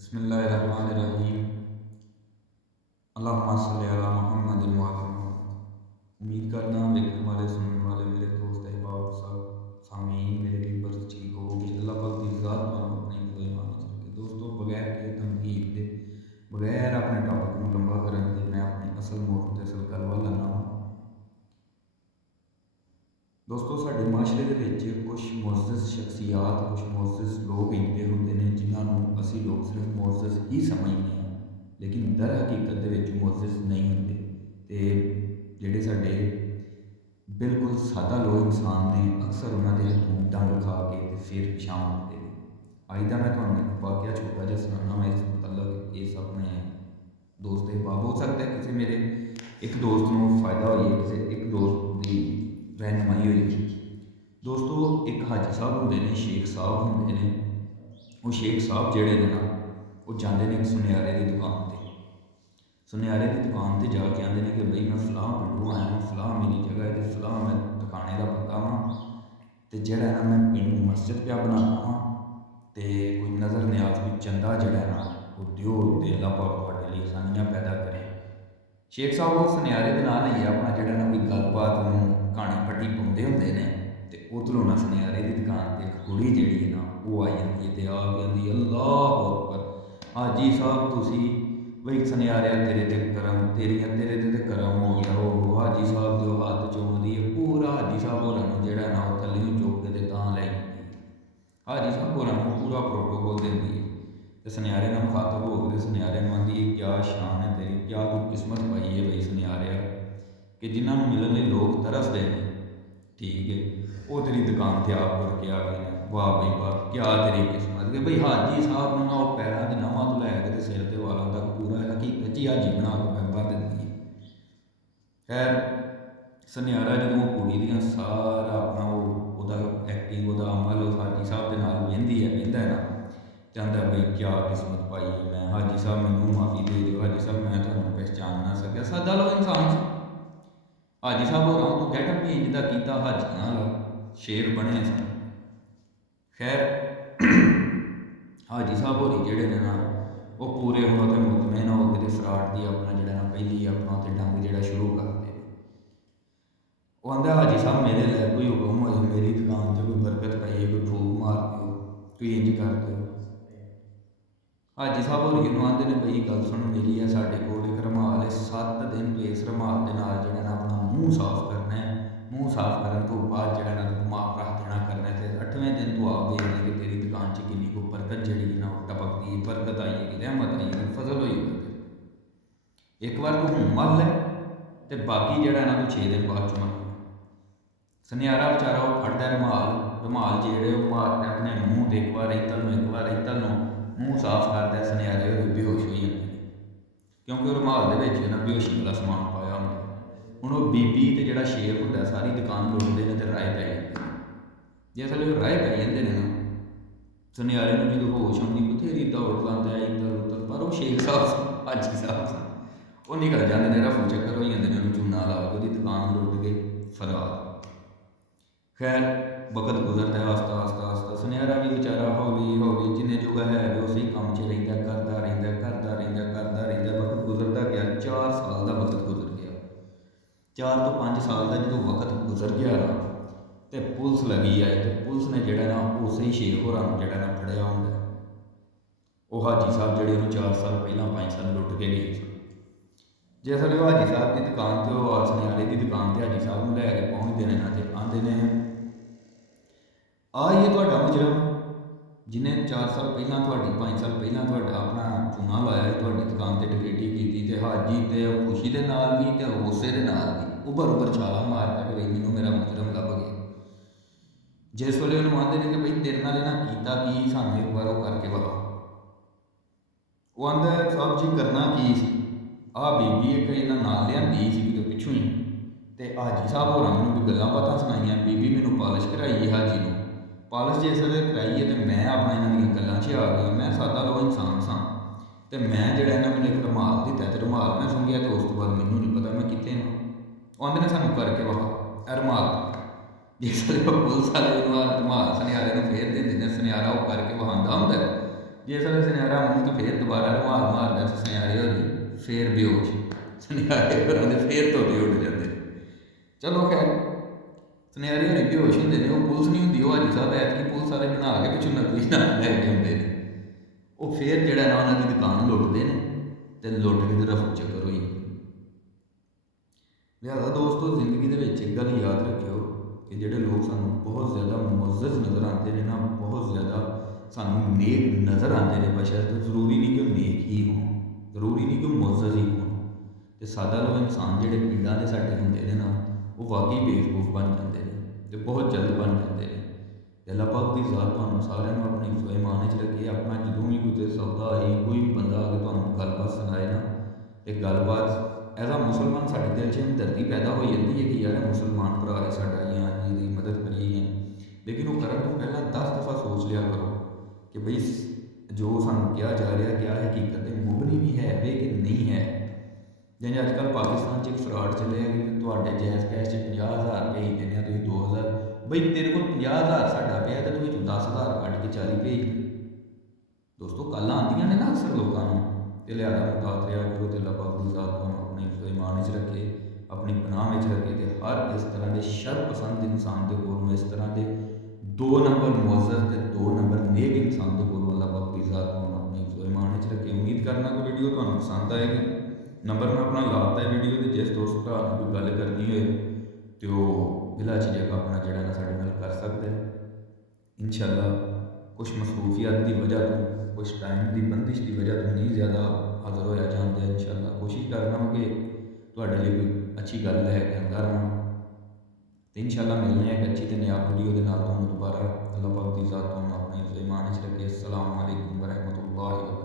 बिस्मिल्लाहिर्रहमानिर्रहीम। अल्लाहुम्मा सल्लि अला मुहम्मदिन व आला मुहम्मद। उम्मीद करना देखने वाले सुनने वाले मेरे दोस्त अहबाब सब सामीन मेरे व्यूअर्स ठीक हो कि अल्लाह पाक दी ज़ात तुहानू अपनी कोई मान सके। दोस्तों बगैर के तमहीद दे बगैर अपने टॉपिक को लंबा करन दे मैं अपने असल मौजू ते असल गल वल आना वा। दोस्तों साडे माशरे दे विच कुछ मुअज़्ज़ज़ शख्सियात कुछ मुअज़्ज़ज़ लोग इंदे हुंदे ने जिन्होंने असी लोग सिर्फ मुअज़्ज़ज़ ही समझते हैं, लेकिन दर हकीकत दे विच मुअज़्ज़ज़ नहीं होंदे। ते जिहड़े साडे बिल्कुल सादा लोग इंसान ने अक्सर उन्होंने हथों डंग खा के ते फिर पिछां मुड़दे ने। अज दा मैं तुहानू एक वाकया छोटा जिहा सुनाना वा। इस मतलब इस अपने दोस्त अहबाब हो सकता है किसी मेरे एक दोस्त को फायदा हो, किसी एक दोस्त की रहनुमाई हुई। दोस्तों एक हाजी साहब होंगे ने, शेख साहब होंगे ने। वो शेख साहब जोड़े ने ना वो जाते हैं एक सुनियारे की दुकान पर। सुनियारे की दुकान पर जाके आते हैं कि बई मैं फलां पिंडों आया हूँ, फलां मेरी जगह है, तो फलां मैं टकाने का बंदा हाँ, तो जड़ा ना मैं पिंड मस्जिद पे बनाना वा, तो कोई नज़र न्याज भी चंदा जड़ा ना वो दियो, तो अल्लाह पाक तुहाडे लई आसानियां पैदा करे। शेख साहब वो सुनियारे के नाल ही अपना जड़ा ना कोई गलबात कहानी पट्टी पाते होंगे ने। तो उधरों ना सुनियारे की दुकान पर एक कुड़ी जी है ना वो आई जाती है, तो आ कहती अल्लाह अकबर हाजी साहब तुसी बई सुनियारे तेरे ते करम तेरिया तेरे ते करम हो गया हो। हाजी साहब जो हाथ चुमदी है पूरा हाजी साहब होर जड़ा ना वो थल्ले चुक के तां लै जाती है। हाजी साहब होर पूरा प्रोटोकॉल देंदी है। तो सुनियारे ना मुखातब हो गए, सुनियारे आँदी है क्या शान है तेरी, क्या तू किस्मत पाई है बई सुनियारे कि जिन्होंने मिलने लोग तरसते हैं। ठीक है वो तेरी दुकान पर आप तुर के आ गए हैं, वाह बई वाह क्या तेरी किस्मत कि बई हाजी साहब ने ना पैरों के नवां तो लैके सिर के वालों तक पूरा हकीकत ही हाजी बना के भर देती है। खैर सुनियारा जो कुड़ी दियां सारा अपना वो एक्टिंग वो अमल उस हाजी साहब के नाल वेंदी है वेंदा है ना, चाहता बई क्या किस्मत पाई है मैं, हाजी साहब मैनू माफ़ी दे दो, हाजी साहब मैं तुहानू पहचान ना सकिया, सादा लो इंसान से। हाजी साहब होर तो गैटअप भी इंज दा कीता हाजियां वाला शेर बने सन। खैर हाजी साहब होरी जेड़े ने ना वो पूरे हम उत्थे मुतमैन हो गए फराड की अपना जड़ा ना पहली अपना उत्थे डंग जड़ा शुरू करते। वो आंदा हाजी साहब मेरे लै कोई हुक्म हो, मेरी दुकान से कोई बरकत पाइए, कोई फूक मार दो, कोई इंज कर दो। हाजी साहब होरी आंदे ने बई गल सुन मेरी है, साढ़े कोल एक रमाल है, 7 दिन तो इस रमाल के नाल जड़ा ना अपना मूँह साफ करना है, मूँह साफ करने तो बाद जड़ा ना तू माफ रख देना करना है। 8वें दिन तू आप देखने कि तेरी दुकान से किन्नी को बरकत जड़ी ना टपकती है, बरकत आई है, रहमत आई है, फजल हुई है। एक बार तू हूँ मल लै तो बाकी जड़ा ना तू 6 दिन बाद च मल। सुनियारा बेचारा वो फटदा रमाल, रमाल जेड़े वो मारते अपने मूँह ते, एक बार इधर नूं एक बार इधर नूं मूँह साफ करता। सुनियारे होर बेहोश हो जाते हैं क्योंकि रमाल दे विच ना बेहोशी वाला समान पाया होंदा। हुण वो बीबी ते जिहड़ा शेख हुंदा सारी दुकान लुटदे ने ते राह पै जांदे ने। जिसलै वो राह पै जांदे ने ना सुनियारे नूं जदों होश आउंदी बथेरी दौड़ लांदा है इधर उधर, पर वो शेख साहब हाजी साहब वो निकल जाते हैं, रफू चक्कर हो जाते हैं, उन्होंने चूना ला के उसकी दुकान लुट के फरार। खैर वक्त गुजरता है आस्ता आस्ता आस्ता, सुनियारा भी बेचारा हौली हौली जिन्हें जुगा है उसी काम च रहिंदा करता रहिंदा करता रहिंदा करता रहिंदा। वक्त गुजरता गया, 4 साल का वक्त गुजर गया। 4 तो 5 साल का जो वक्त गुजर गया ना तो पुलिस लगी है, तो पुलिस ने जड़ा ना उस ही शेख होर जड़ा ना फड़िया होंगे। वो हाजी साहब जोड़े 4 साल पहला 5 साल लुट के गए सन। जिसले हाजी साहब की दुकान पर वो सुनियारे की दुकान पर हाजी साहब को लैके पहुँचते हैं ना तो आते ने आ ये तुहाडा मुजरम जिन्हें 4 साल पहला 5 साल पहला अपना चूना लाया तुहाडी दुकान पर डकैती की, तो हाजी तो खुशी के नाल भी तो गुस्से के नाल भी उभर उभर छाला मारता कि बई मैनू मेरा मुजरम लभ गया। जिस वेले उन्होंने आते हैं कि बई तेरे नाल इन्हां कीता की, सानू एक बार वो करके विखा। वो आंदा साहब जी करना की सी, आ बीबी एक इन्हां नाल लिआंदी सी कितों पिछों ही, तो हाजी साहब होरां मैनूं कोई गल्लां बातां सुनाईयां, बीबी मैनूं पॉलिश कराई है हाजी नूं। पॉलिश जिसले कराई है तो मैं अपना इन्हां दीयां गल्लां च आ गया, मैं सादा लो इंसान सा, तो मैं जड़ा इन्हां मैनूं एक रुमाल दिता तो रुमाल मैं सुंघिया, तो उस तो बाद मैनूं नहीं पता मैं कित्थे हां। वो आंदे ने सानूं करके विखा ए रुमाल। जिसले पुलिस वाले रुमाल सुनियारे नूं फेर दिंदे ने, सुनियारा वो करके विखांदा हुंदा है ਜਿਸ ਵੇਲੇ ਸੁਨਿਆਰਾ ਮੂੰਹ ਤੋਂ ਫੇਰ ਦੁਬਾਰਾ ਰੁਮਾਲ ਮਾਰਦਾ ਤੇ ਸੁਨਿਆਰੇ ਹੋ ਜੀ ਫੇਰ ਬੇਹੋਸ਼, ਸੁਨਿਆਰੇ ਘਰਾਂ ਦੇ ਫੇਰ ਤੋਤੇ ਉੱਡ ਜਾਂਦੇ। ਚਲੋ ਖੈਰ, ਸੁਨਿਆਰੇ ਹੋਣੀ ਬੇਹੋਸ਼ ਹੁੰਦੇ ਨੇ, ਉਹ ਪੁਲਿਸ ਨਹੀਂ ਹੁੰਦੀ, ਉਹ ਹਾਜੀ ਸਾਹਿਬ ਐਤਕੀ ਪੁਲਿਸ ਵਾਲੇ ਬਣਾ ਕੇ ਪਿੱਛੋਂ ਨਕਲੀ ਨਾਲ ਲੈ ਕੇ ਆਉਂਦੇ ਨੇ। ਉਹ ਫੇਰ ਜਿਹੜਾ ਨਾ ਉਹਨਾਂ ਦੀ ਦੁਕਾਨ ਲੁੱਟਦੇ ਨੇ ਤੇ ਲੁੱਟ ਕੇ ਤੇ ਰਫੂ ਚੱਕਰ ਹੋਈ। ਲਿਹਾਜ਼ਾ ਦੋਸਤੋ, ਜ਼ਿੰਦਗੀ ਦੇ ਵਿੱਚ ਇੱਕ ਗੱਲ ਯਾਦ ਰੱਖਿਓ ਕਿ ਜਿਹੜੇ ਲੋਕ ਸਾਨੂੰ ਬਹੁਤ ਜ਼ਿਆਦਾ ਮੁਅੱਜ਼ਜ਼ ਨਜ਼ਰ ਆਉਂਦੇ ਨੇ ਨਾ, ਬਹੁਤ ਜ਼ਿਆਦਾ ਸਾਨੂੰ ਨੇਕ ਨਜ਼ਰ ਆਉਂਦੇ ਨੇ ਬਸ਼ਰ, ਤਾਂ ਜ਼ਰੂਰੀ ਨਹੀਂ ਕਿ ਉਹ ਨੇਕ ਹੀ ਹੋਣ, ਜ਼ਰੂਰੀ ਨਹੀਂ ਕਿ ਉਹ ਮੁਅੱਜ਼ਜ਼ ਹੀ ਹੋਣ। ਤੇ ਸਾਦਾ ਲੋ ਇਨਸਾਨ ਜਿਹੜੇ ਪਿੰਡਾਂ ਦੇ ਸਾਡੇ ਹੁੰਦੇ ਨੇ ਨਾ, ਉਹ ਵਾਕਈ ਬੇਵਕੂਫ ਬਣ ਜਾਂਦੇ ਨੇ ਤੇ ਬਹੁਤ ਜਲਦ ਬਣ ਜਾਂਦੇ ਨੇ। ਤੇ ਅੱਲਾਹ ਪਾਕ ਦੀ ਜ਼ਾਤ ਤੁਹਾਨੂੰ ਸਾਰਿਆਂ ਨੂੰ ਆਪਣੇ ਹਿਫਜ਼ ਈਮਾਨ 'ਚ ਰੱਖੇ। ਆਪਣਾ ਜਦੋਂ ਵੀ ਕੋਈ ਸੌਦਾ ਆਏ, ਕੋਈ ਵੀ ਬੰਦਾ ਆ ਕੇ ਤੁਹਾਨੂੰ ਗੱਲਬਾਤ ਸੁਣਾਏ ਨਾ, ਤੇ ਗੱਲਬਾਤ ਐਜ਼ ਆ ਮੁਸਲਮਾਨ ਸਾਡੇ ਦਿਲ 'ਚ ਹਮਦਰਦੀ ਪੈਦਾ ਹੋ ਜਾਂਦੀ ਹੈ ਕਿ ਯਾਰ ਇਹ ਮੁਸਲਮਾਨ ਭਰਾ ਹੈ ਸਾਡਾ, ਜਾਂ ਇਹਦੀ ਮਦਦ ਕਰੀਏ। ਲੇਕਿਨ ਉਹ ਕਰਨ ਤੋਂ ਪਹਿਲਾਂ 10 ਦਫਾ ਸੋਚ ਲਿਆ ਕਰੋ ਕਿ ਬਈ ਜੋ ਸਾਨੂੰ ਕਿਹਾ ਜਾ ਰਿਹਾ ਕਿਆ ਹਕੀਕਤ ਦੇ ਮੁਬਨੀ ਵੀ ਹੈ ਵੇ ਕਿ ਨਹੀਂ ਹੈ। ਜਿਵੇਂ ਅੱਜ ਕੱਲ੍ਹ ਪਾਕਿਸਤਾਨ 'ਚ ਇੱਕ ਫਰਾਡ ਚੱਲਿਆ ਕਿ ਤੁਹਾਡੇ ਜਾਇਜ਼ ਕੈਸ਼ 'ਚ 50,000 ਭੇਜ ਦਿੰਦੇ ਆ, ਤੁਸੀਂ 2,000, ਬਈ ਤੇਰੇ ਕੋਲ 50,000 ਸਾਡਾ ਪਿਆ ਤੇ ਤੂੰ ਵਿੱਚੋਂ 10,000 ਕੱਢ ਕੇ 40 ਭੇਜ ਦੇ। ਦੋਸਤੋ, ਕੱਲ੍ਹ ਆਉਂਦੀਆਂ ਨੇ ਨਾ ਅਕਸਰ ਲੋਕਾਂ ਨੂੰ, ਤੇ ਲਿਹਾਜ਼ਾ ਮੁਤਾਤ ਰਿਹਾ ਕਰੋ ਤੇ ਅੱਲਾਹ ਪਾਕ ਦੀ ਜ਼ਾਤ ਤੁਹਾਨੂੰ ਆਪਣੇ ਈਮਾਨ ਵਿੱਚ ਰੱਖੇ, ਆਪਣੀ ਪਨਾਹ ਵਿੱਚ ਰੱਖੇ। ਤੇ ਹਰ ਇਸ ਤਰ੍ਹਾਂ ਦੇ ਸ਼ਰ ਪਸੰਦ ਇਨਸਾਨ ਦੇ ਕੋਲੋਂ, ਇਸ ਤਰ੍ਹਾਂ ਦੇ 2 ਨੰਬਰ ਮੁਅੱਜ਼ਜ਼ ਤੇ 2 ਨੰਬਰ ਨੇਕ ਇਨਸਾਨ ਦੇ ਕੋਲੋਂ ਅੱਲਾਹ ਪਾਕ ਦੀ ਜ਼ਾਤ ਤੁਹਾਨੂੰ ਆਪਣੇ ਈਮਾਨ ਵਿੱਚ ਰੱਖੇ। ਉਮੀਦ ਕਰਨਾ ਕਿ ਵੀਡੀਓ ਤੁਹਾਨੂੰ ਪਸੰਦ ਆਏਗੀ। ਨੰਬਰ ਮੈਂ ਆਪਣਾ ਲਾਤਾ ਹੈ ਵੀਡੀਓ ਦੇ, ਜਿਸ ਦੋਸਤ ਭਰਾ ਨੂੰ ਕੋਈ ਗੱਲ ਕਰਨੀ ਹੋਏ ਤੇ ਉਹ ਬਿਲਾ ਝਿਜਕ ਆਪਣਾ ਜਿਹੜਾ ਨਾ ਸਾਡੇ ਨਾਲ ਕਰ ਸਕਦਾ ਹੈ। ਇਨਸ਼ਾਅੱਲਾ ਕੁਛ ਮਸਰੂਫੀਅਤ ਦੀ ਵਜ੍ਹਾ ਤੋਂ, ਕੁਛ ਟਾਈਮ ਦੀ ਬੰਦਿਸ਼ ਦੀ ਵਜ੍ਹਾ ਤੋਂ ਨਹੀਂ ਜ਼ਿਆਦਾ ਹਾਜ਼ਰ ਹੋਇਆ ਜਾਂਦਾ। ਇਨਸ਼ਾਅੱਲਾ ਕੋਸ਼ਿਸ਼ ਕਰਨਾ ਕਿ ਤੁਹਾਡੇ ਲਈ ਕੋਈ ਅੱਛੀ ਗੱਲ ਲੈ ਕੇ ਆਉਂਦਾ ਰਹਾਂ। ਤੇ ਇਨਸ਼ਾਅੱਲਾ ਮਿਲਨੇ ਇੱਕ ਅੱਛੀ ਤੇ ਨਿਆਬ ਵੀਡੀਓ ਦੇ ਨਾਲ ਤੁਹਾਨੂੰ ਦੁਬਾਰਾ। ਅੱਲਾਹ ਪਾਕ ਦੀ ਜ਼ਾਤ ਤੁਹਾਨੂੰ ਆਪਣੇ ਈਮਾਨ ਵਿੱਚ ਰੱਖੇ। अस्सलाम वालेकुम व रहमतुल्लाहि।